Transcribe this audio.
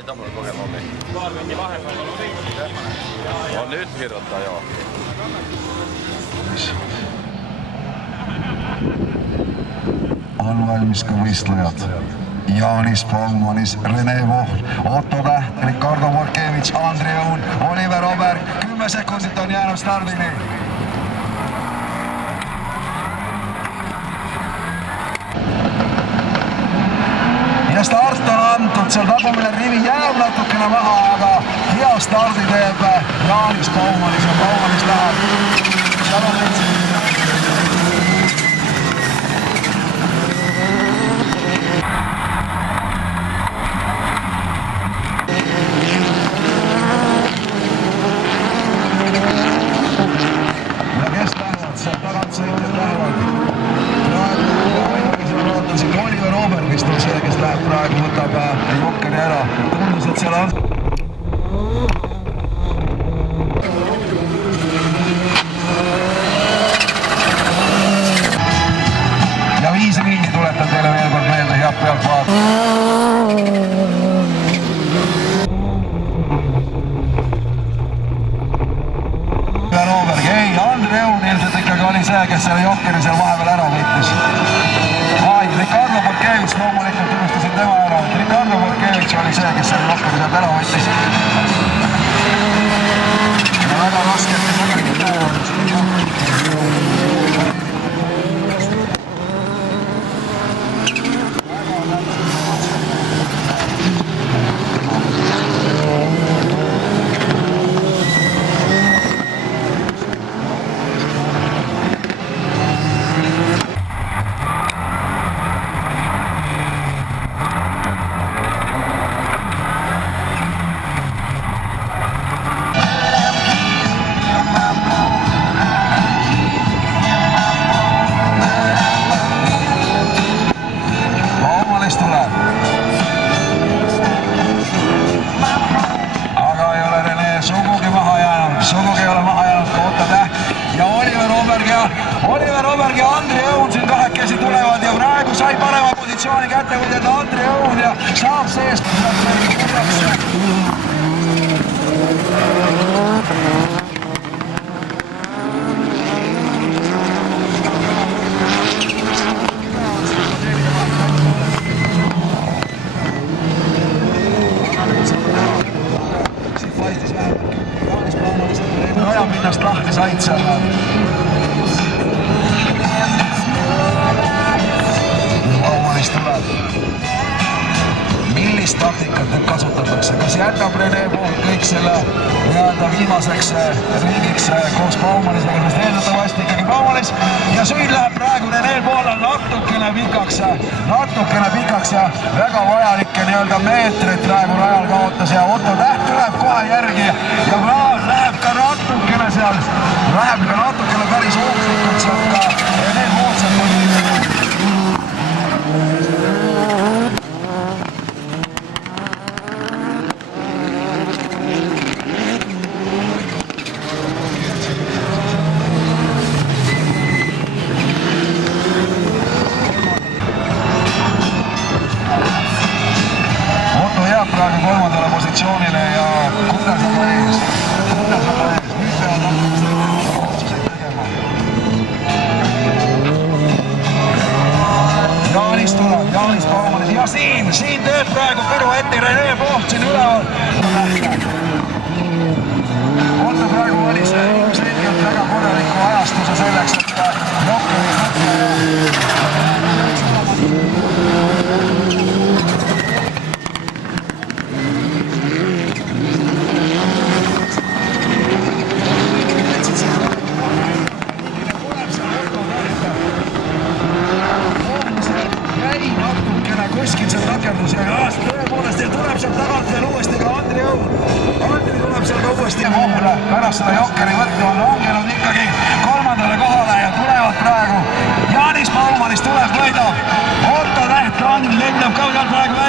ei tõmmanud kogemami. Paar mingi vahepeal on nüüd hirmuta, joo. On valmis ka võistlejad. Jaanis Baumanis, Rene Vohl, Otto Täht, Ricardo Borkevitš, Andrei Õun, Oliver Oberg. 10 sekundit on jäänud stardini. Ja start on antud, seal tagumine rivi jääb natukene maha, aga hea stardi teeb Jaanis Baumanis ja Baumanis läheb. Seal on lihtsalt. Oliver Obergist on see, kes läheb praegu, võtab jokkeri ära. Tundus, et seal on. Ja 5 ringi tuletan teile veel kord meelde, head pealt vaata. Oberg, ei, Andrei Õun ilmselt ikkagi oli see, kes selle jokkeri seal vahepeal ära võttis. Ricardo Borkevitš loomulikult unustasin tema ära. Ricardo Borkevitš oli see, kes selle jokkeri sealt ära võttis. Ja väga raske, et see Oliver Oberg ja Andrei Õun siin kahekesi tulevad ja praegu sai parema positsiooni kätte võidelda Andrei Õun ja saab seest. Siit paistis vähemalt Jaanis Baumanis, et rajaminnast lahti said seal. Millist taktikat nüüd kasutatakse? Kas jätab Rene Vohl kõik selle viimaseks ringiks koos Baumanisega, sest eeldatavasti ikkagi Baumanis ja süün läheb praegu Rene Vohl natukene pikaks ja väga vajalikke meetreid praegu rajal kaotas ja Otto Täht tuleb kohe järgi ja läheb ka natukene seal, päris ookslikult sealt ka Rene Vohl sealt. Praegu kolmandale positsioonile ja Kundas on ees. Nüüd peavad hakkama otsuseid tegema. Jaanis tuleb, Jaanis Baumanis ja siin teeb praegu pirueti Rene Vohl siin üleval. Otto praegu oli see ilmselgelt väga korraliku ajastuse selleks, et jokkeri kuskil seal takerdus ja tõepoolest ja tuleb sealt tagant veel uuesti ka Andrei Õun. Andrei tuleb seal ka uuesti ja Vohl pärast seda jokkeri võttu on langenud ikkagi kolmandale kohale ja tulevad praegu. Jaanis Baumanis tuleb, võidab. Otto Täht lendab kaugelt praegu